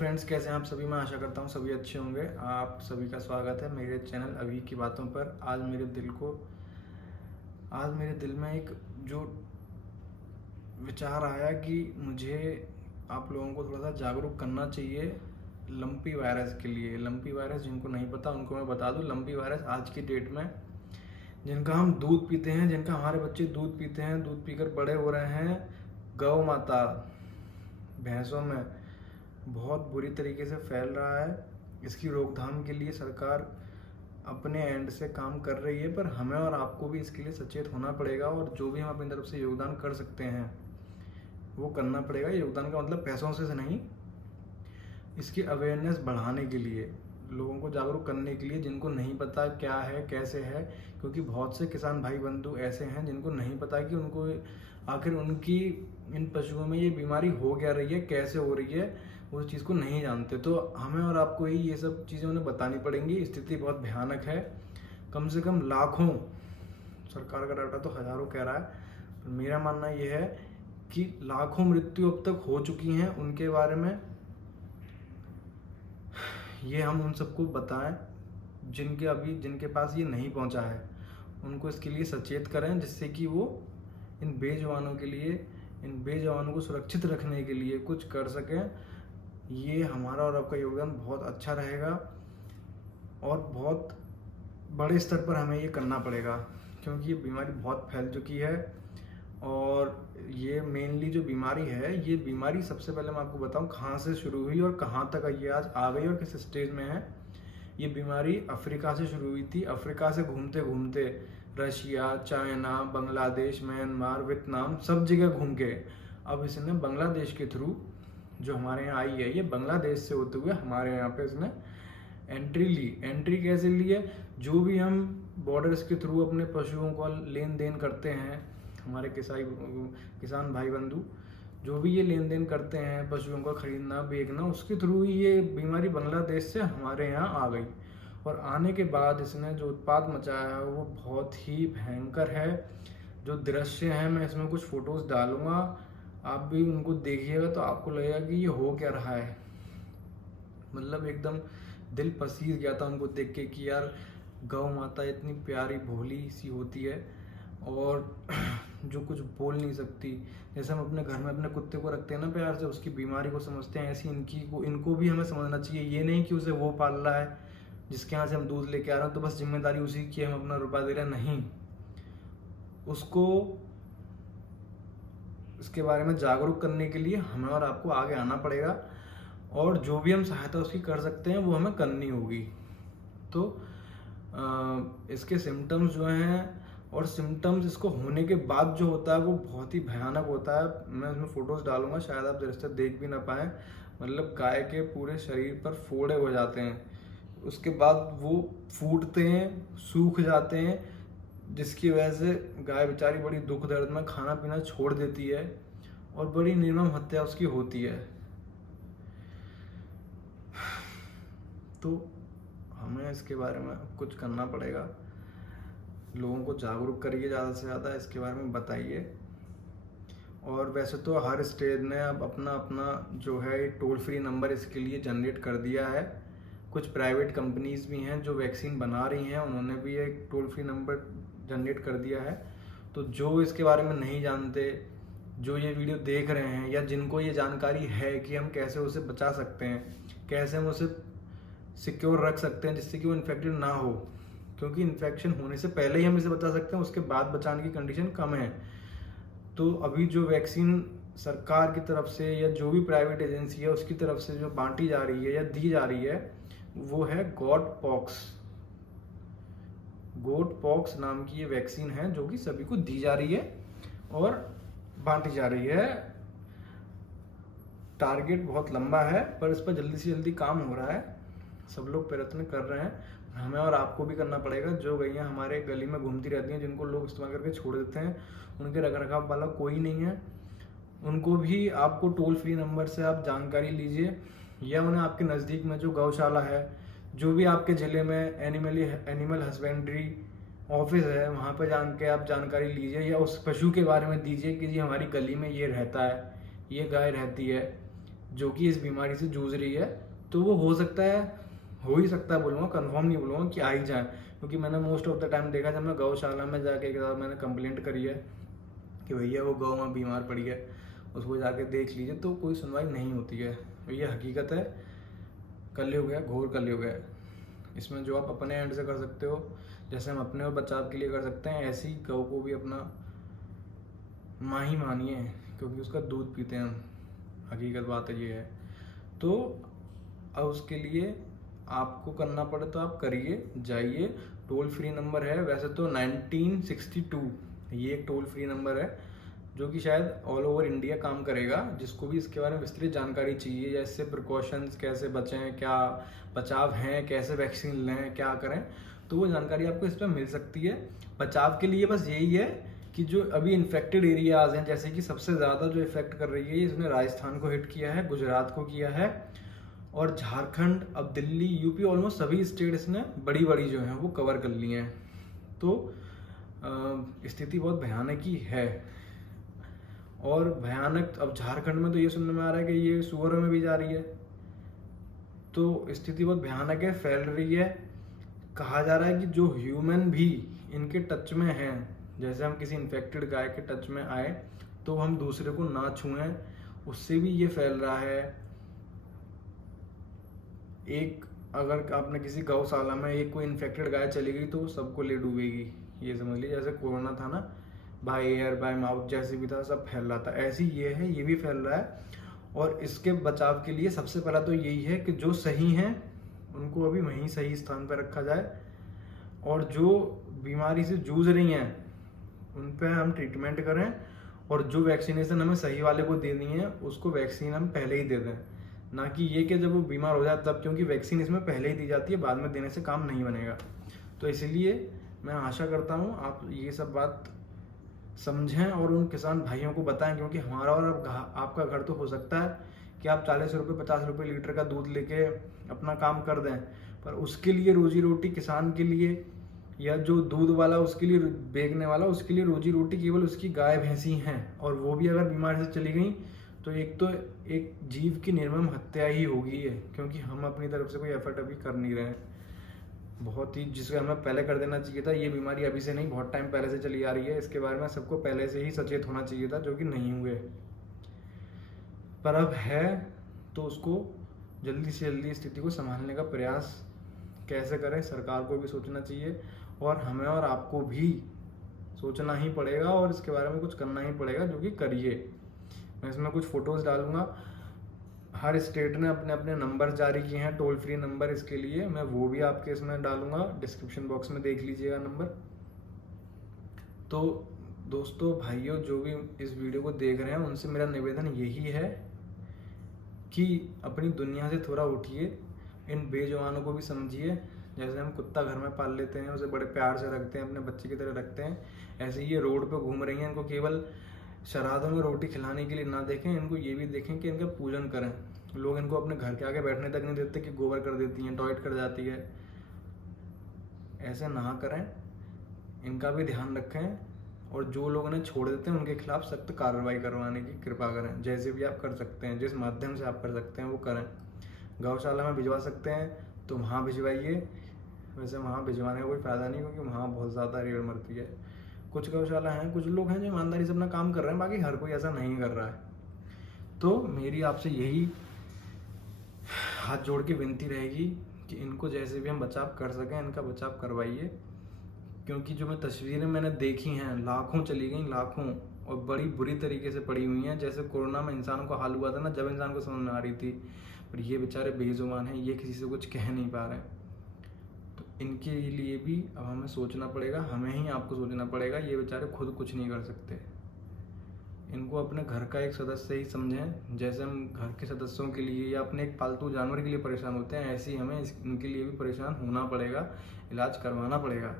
Friends, कैसे हैं आप सभी। मैं आशा करता हूँ सभी अच्छे होंगे। आप सभी का स्वागत है मेरे चैनल अभी की बातों पर। आज मेरे दिल में एक जो विचार आया कि मुझे आप लोगों को थोड़ा सा जागरूक करना चाहिए लंपी वायरस के लिए। लंपी वायरस जिनको नहीं पता उनको मैं बता दूं, लंपी वायरस आज की डेट में जिनका हम दूध पीते हैं, जिनका हमारे बच्चे दूध पीते हैं, दूध पीकर बड़े हो रहे हैं, गौ माता भैंसों में बहुत बुरी तरीके से फैल रहा है। इसकी रोकथाम के लिए सरकार अपने एंड से काम कर रही है, पर हमें और आपको भी इसके लिए सचेत होना पड़ेगा और जो भी हम अपनी तरफ से योगदान कर सकते हैं वो करना पड़ेगा। योगदान का मतलब पैसों से नहीं, इसकी अवेयरनेस बढ़ाने के लिए, लोगों को जागरूक करने के लिए जिनको नहीं पता क्या है कैसे है। क्योंकि बहुत से किसान भाई बंधु ऐसे हैं जिनको नहीं पता कि उनको आखिर उनकी इन पशुओं में ये बीमारी हो क्या रही है, कैसे हो रही है, उस चीज़ को नहीं जानते। तो हमें और आपको ही ये सब चीज़ें उन्हें बतानी पड़ेंगी। स्थिति बहुत भयानक है। कम से कम लाखों, सरकार का डाटा तो हज़ारों कह रहा है, पर मेरा मानना ये है कि लाखों मृत्यु अब तक हो चुकी हैं। उनके बारे में ये हम उन सबको बताएं जिनके पास ये नहीं पहुंचा है, उनको इसके लिए सचेत करें, जिससे कि वो इन बेजवानों को सुरक्षित रखने के लिए कुछ कर सकें। ये हमारा और आपका योगदान बहुत अच्छा रहेगा और बहुत बड़े स्तर पर हमें ये करना पड़ेगा, क्योंकि ये बीमारी बहुत फैल चुकी है। और ये मेनली जो बीमारी है, ये बीमारी सबसे पहले मैं आपको बताऊं कहाँ से शुरू हुई और कहाँ तक ये आज आ गई और किस स्टेज में है। ये बीमारी अफ्रीका से शुरू हुई थी। अफ्रीका से घूमते घूमते Russia, China, Bangladesh, Myanmar, Vietnam, सब जगह घूम के अब इसने बांग्लादेश के थ्रू जो हमारे यहाँ आई है, ये बांग्लादेश से होते हुए हमारे यहाँ पे इसने एंट्री ली। एंट्री कैसे ली है? जो भी हम बॉर्डर्स के थ्रू अपने पशुओं को लेन देन करते हैं, हमारे किसान भाई बंधु जो भी ये लेन देन करते हैं, पशुओं का खरीदना बेचना, उसके थ्रू ही ये बीमारी बांग्लादेश से हमारे यहाँ आ गई। और आने के बाद इसने जो उत्पात मचाया है वो बहुत ही भयंकर है। जो दृश्य हैं, मैं इसमें कुछ फोटोज डालूंगा, आप भी उनको देखिएगा तो आपको लगेगा कि ये हो क्या रहा है। मतलब एकदम दिल पसीज गया था उनको देख के कि यार गौ माता इतनी प्यारी भोली सी होती है और जो कुछ बोल नहीं सकती। जैसे हम अपने घर में अपने कुत्ते को रखते हैं ना प्यार से, उसकी बीमारी को समझते हैं, ऐसी इनको भी हमें समझना चाहिए। ये नहीं कि उसे वो पाल रहा है जिसके यहाँ से हम दूध लेके आ रहे हैं तो बस जिम्मेदारी उसी की, हम अपना रुपया दे रहे हैं। नहीं, उसको इसके बारे में जागरूक करने के लिए हमें और आपको आगे आना पड़ेगा और जो भी हम सहायता उसकी कर सकते हैं वो हमें करनी होगी। तो इसके सिम्टम्स जो हैं और सिम्टम्स इसको होने के बाद जो होता है वो बहुत ही भयानक होता है। मैं इसमें फोटोज डालूंगा, शायद आप दृष्टि देख भी ना पाए। मतलब गाय के पूरे शरीर पर फोड़े हो जाते हैं, उसके बाद वो फूटते हैं, सूख जाते हैं, जिसकी वजह से गाय बेचारी बड़ी दुख दर्द में खाना पीना छोड़ देती है और बड़ी निर्मम हत्या उसकी होती है। तो हमें इसके बारे में कुछ करना पड़ेगा। लोगों को जागरूक करिए, ज़्यादा से ज़्यादा इसके बारे में बताइए। और वैसे तो हर स्टेट ने अब अपना अपना जो है टोल फ्री नंबर इसके लिए जनरेट कर दिया है। कुछ प्राइवेट कंपनीज भी हैं जो वैक्सीन बना रही हैं, उन्होंने भी एक टोल फ्री नंबर जनरेट कर दिया है। तो जो इसके बारे में नहीं जानते, जो ये वीडियो देख रहे हैं, या जिनको ये जानकारी है कि हम कैसे उसे बचा सकते हैं, कैसे हम उसे सिक्योर रख सकते हैं जिससे कि वो इन्फेक्टेड ना हो, क्योंकि इन्फेक्शन होने से पहले ही हम इसे बचा सकते हैं, उसके बाद बचाने की कंडीशन कम है। तो अभी जो वैक्सीन सरकार की तरफ से या जो भी प्राइवेट एजेंसी है उसकी तरफ से जो बांटी जा रही है या दी जा रही है वो है गोट पॉक्स नाम की ये वैक्सीन है, जो कि सभी को दी जा रही है और बांटी जा रही है। टारगेट बहुत लंबा है पर इस पर जल्दी से जल्दी काम हो रहा है, सब लोग प्रयत्न कर रहे हैं। हमें और आपको भी करना पड़ेगा। जो गैया हमारे गली में घूमती रहती हैं, जिनको लोग इस्तेमाल करके छोड़ देते हैं, उनके रखरखाव वाला कोई नहीं है, उनको भी आपको टोल फ्री नंबर से आप जानकारी लीजिए, या उन्हें आपके नज़दीक में जो गौशाला है, जो भी आपके ज़िले में एनिमल हस्बेंड्री ऑफिस है, वहाँ पर जान के आप जानकारी लीजिए या उस पशु के बारे में दीजिए कि जी हमारी गली में ये रहता है, ये गाय रहती है, जो कि इस बीमारी से जूझ रही है, तो वो हो ही सकता है बोलूँगा, कंफर्म नहीं बोलूँगा कि आ ही जाए। क्योंकि मैंने मोस्ट ऑफ द टाइम देखा, जब मैं गौशाला में जाके एक बार मैंने कंप्लेंट करी है कि भैया वो गौ में बीमार पड़ी है, उसको जाके देख लीजिए, तो कोई सुनवाई नहीं होती है। तो ये हकीकत है, कलयुग है, घोर कलयुग है। इसमें जो आप अपने एंड से कर सकते हो, जैसे हम अपने बचाव के लिए कर सकते हैं, ऐसी गौ को भी अपना माँ ही मानिए, क्योंकि उसका दूध पीते हैं हम। हकीकत बात है ये है। तो अब उसके लिए आपको करना पड़े तो आप करिए, जाइए। टोल फ्री नंबर है वैसे तो 1962, ये एक टोल फ्री नंबर है जो कि शायद ऑल ओवर इंडिया काम करेगा। जिसको भी इसके बारे में विस्तृत जानकारी चाहिए, जैसे प्रिकॉशंस कैसे बचें, क्या बचाव हैं, कैसे वैक्सीन लें, क्या करें, तो वो जानकारी आपको इस पर मिल सकती है। बचाव के लिए बस यही है कि जो अभी इन्फेक्टेड एरियाज हैं, जैसे कि सबसे ज़्यादा जो इफेक्ट कर रही है, इसने राजस्थान को हिट किया है, गुजरात को किया है, और झारखंड, अब दिल्ली, यूपी, ऑलमोस्ट सभी स्टेट्स ने बड़ी जो हैं वो कवर कर ली हैं। तो स्थिति बहुत भयानक ही है। और भयानक अब झारखंड में तो ये सुनने में आ रहा है कि ये सुअरों में भी जा रही है। तो स्थिति बहुत भयानक है, फैल रही है। कहा जा रहा है कि जो ह्यूमन भी इनके टच में हैं, जैसे हम किसी इन्फेक्टेड गाय के टच में आए तो हम दूसरे को ना छुएं, उससे भी ये फैल रहा है। एक अगर आपने किसी गौशाला में एक कोई इन्फेक्टेड गाय चली गई तो सबको ले डूबेगी, ये समझ लीजिए। जैसे कोरोना था ना, बाय एयर बाय माउथ जैसे भी था, सब फैल रहा था, ऐसी ये है, ये भी फैल रहा है। और इसके बचाव के लिए सबसे पहला तो यही है कि जो सही हैं उनको अभी वहीं सही स्थान पर रखा जाए, और जो बीमारी से जूझ रही हैं उन पर हम ट्रीटमेंट करें, और जो वैक्सीनेशन हमें सही वाले को देनी है उसको वैक्सीन हम पहले ही दे दें, ना कि ये कि जब वो बीमार हो जाए तब, क्योंकि वैक्सीन इसमें पहले ही दी जाती है, बाद में देने से काम नहीं बनेगा। तो इसलिए मैं आशा करता हूँ आप ये सब बात समझें और उन किसान भाइयों को बताएं, क्योंकि हमारा और आपका घर तो हो सकता है कि आप 40 रुपये 50 रुपये लीटर का दूध लेके अपना काम कर दें, पर उसके लिए रोजी रोटी किसान के लिए, या जो दूध वाला उसके लिए, बेचने वाला उसके लिए रोजी रोटी केवल उसकी गाय भैंसी हैं, और वो भी अगर बीमारी से चली गई तो एक जीव की निर्मम हत्या ही होगी है, क्योंकि हम अपनी तरफ से कोई एफर्ट अभी कर नहीं रहे हैं। बहुत ही जिसको हमें पहले कर देना चाहिए था। ये बीमारी अभी से नहीं, बहुत टाइम पहले से चली आ रही है, इसके बारे में सबको पहले से ही सचेत होना चाहिए था, जो कि नहीं हुए। पर अब है तो उसको जल्दी से जल्दी स्थिति को संभालने का प्रयास कैसे करें, सरकार को भी सोचना चाहिए, और हमें और आपको भी सोचना ही पड़ेगा, और इसके बारे में कुछ करना ही पड़ेगा, जो कि करिए। मैं इसमें कुछ फ़ोटोज़ डालूंगा। हर स्टेट ने अपने अपने नंबर जारी किए हैं, टोल फ्री नंबर, इसके लिए मैं वो भी आपके इसमें डालूंगा, डिस्क्रिप्शन बॉक्स में देख लीजिएगा नंबर। तो दोस्तों भाइयों, जो भी इस वीडियो को देख रहे हैं उनसे मेरा निवेदन यही है कि अपनी दुनिया से थोड़ा उठिए, इन बेजुबानों को भी समझिए। जैसे हम कुत्ता घर में पाल लेते हैं, उसे बड़े प्यार से रखते हैं, अपने बच्चे की तरह रखते हैं, ऐसे ये रोड पे घूम रही हैं, इनको केवल श्राद्धों में रोटी खिलाने के लिए ना देखें, इनको ये भी देखें कि इनका पूजन करें। लोग इनको अपने घर के आगे बैठने तक नहीं देते कि गोबर कर देती हैं, टॉयलेट कर जाती है। ऐसे ना करें, इनका भी ध्यान रखें, और जो लोग इन्हें छोड़ देते हैं उनके खिलाफ सख्त कार्रवाई करवाने की कृपा करें। जैसे भी आप कर सकते हैं, जिस माध्यम से आप कर सकते हैं वो करें। गौशाला में भिजवा सकते हैं तो वहाँ भिजवाइए। वैसे वहाँ भिजवाने का कोई फ़ायदा नहीं, क्योंकि वहाँ बहुत ज़्यादा रीढ़ मरती है। कुछ गौशाला हैं, कुछ लोग हैं जो ईमानदारी से अपना काम कर रहे हैं, बाकी हर कोई ऐसा नहीं कर रहा है। तो मेरी आपसे यही हाथ जोड़ के विनती रहेगी कि इनको जैसे भी हम बचाव कर सकें, इनका बचाव करवाइए। क्योंकि जो मैं तस्वीरें मैंने देखी हैं, लाखों चली गई, लाखों, और बड़ी बुरी तरीके से पड़ी हुई हैं। जैसे कोरोना में इंसानों को हाल हुआ था ना, जब इंसान को समझ में आ रही थी, पर ये बेचारे बेजुबान हैं, ये किसी से कुछ कह नहीं पा रहे हैं। तो इनके लिए भी अब हमें सोचना पड़ेगा, हमें ही आपको सोचना पड़ेगा। ये बेचारे खुद कुछ नहीं कर सकते। इनको अपने घर का एक सदस्य ही समझें। जैसे हम घर के सदस्यों के लिए या अपने एक पालतू जानवर के लिए परेशान होते हैं, ऐसे ही हमें इनके लिए भी परेशान होना पड़ेगा, इलाज करवाना पड़ेगा।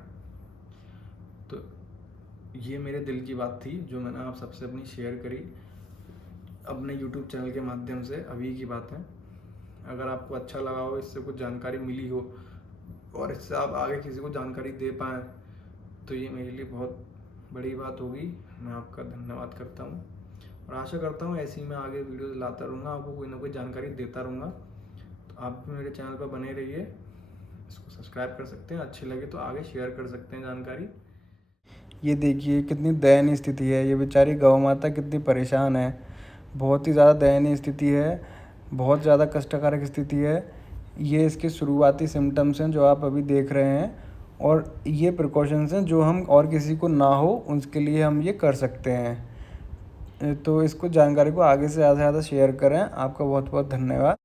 तो ये मेरे दिल की बात थी, जो मैंने आप सबसे अपनी शेयर करी अपने YouTube चैनल के माध्यम से। अभी की बात है, अगर आपको अच्छा लगा हो, इससे कुछ जानकारी मिली हो, और इससे आप आगे किसी को जानकारी दे पाएँ, तो ये मेरे लिए बहुत बड़ी बात होगी। मैं आपका धन्यवाद करता हूँ। और आशा करता हूँ ऐसी मैं आगे वीडियोज़ लाता रहूँगा, आपको कोई ना कोई जानकारी देता रहूँगा। तो आप भी मेरे चैनल पर बने रहिए, इसको सब्सक्राइब कर सकते हैं, अच्छी लगे तो आगे शेयर कर सकते हैं जानकारी। ये देखिए कितनी दयनीय स्थिति है, ये बेचारी गौ माता कितनी परेशान है, बहुत ही ज़्यादा दयनीय स्थिति है, बहुत ज़्यादा कष्टकारक स्थिति है। ये इसके शुरुआती सिम्टम्स हैं जो आप अभी देख रहे हैं, और ये प्रिकॉशंस हैं जो हम और किसी को ना हो उसके लिए हम ये कर सकते हैं। तो इसको जानकारी को आगे से ज़्यादा शेयर करें। आपका बहुत बहुत धन्यवाद।